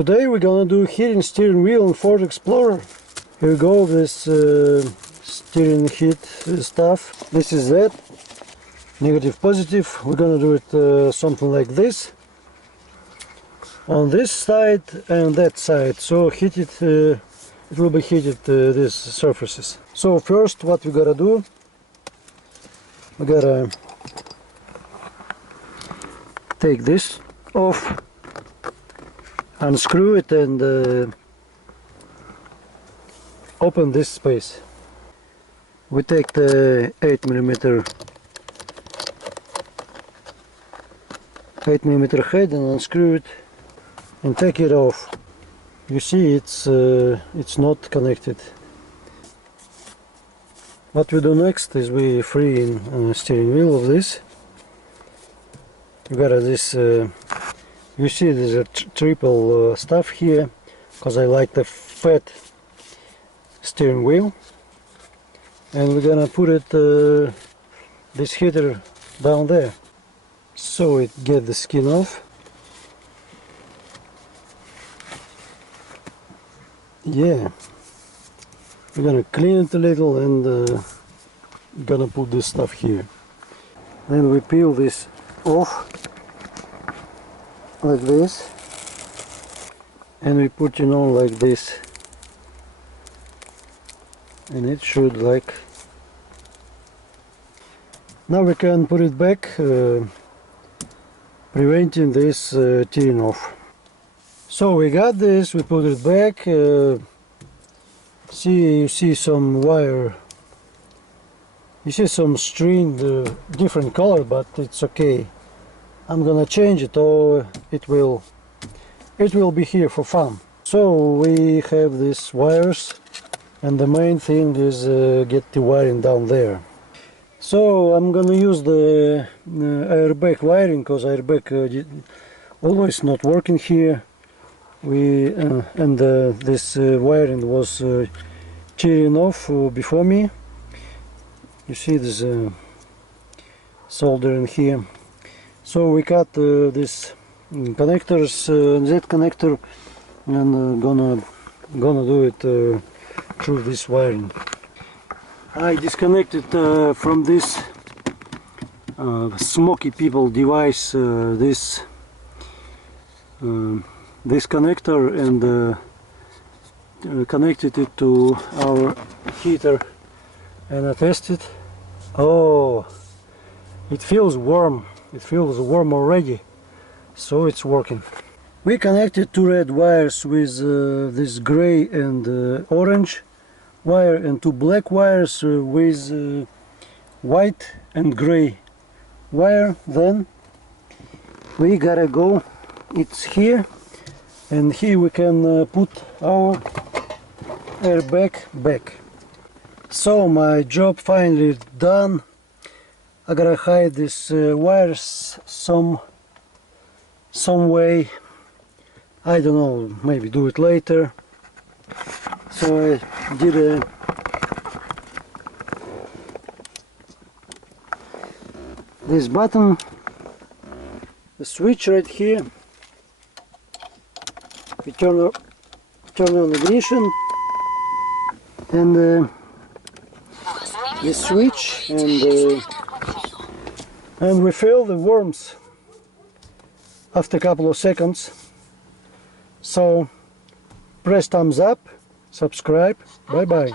Today we're gonna do heating steering wheel on Ford Explorer. Here we go, this steering heat stuff. This is that, negative, positive. We're gonna do it something like this. On this side and that side, so heated, it will be heated these surfaces. So first what we gotta do, we gotta take this off, unscrew it and open this space. We take the 8mm head and unscrew it and take it off. You see it's not connected. What we do next is we free in steering wheel of this. You got this, you see there's a triple stuff here, because I like the fat steering wheel. And we're gonna put it, this heater down there, so it get the skin off. Yeah, we're gonna clean it a little and gonna put this stuff here. Then we peel this off like this, and we put it on like this, and it should like. Now we can put it back, preventing this tearing off. So we got this, we put it back. You see some wire, you see some string, different color, but it's okay. I'm gonna change it, or it will be here for fun. So we have these wires, and the main thing is get the wiring down there. So I'm gonna use the airbag wiring, because airbag always not working here. This wiring was tearing off before me. You see there's a solder in here. So we cut these connectors, Z connector, and gonna do it through this wiring. I disconnected from this Smoky People device this connector, and connected it to our heater, and I tested. Oh, it feels warm. It feels warm already, so it's working. We connected two red wires with this gray and orange wire, and two black wires with white and gray wire. Then we gotta go, it's here, and here we can put our airbag back. So my job finally done. I gotta hide these wires some way. I don't know, maybe do it later. So I did this button, the switch right here. We turn on ignition, and the switch, and we feel the worms after a couple of seconds. So press thumbs up, subscribe, bye bye.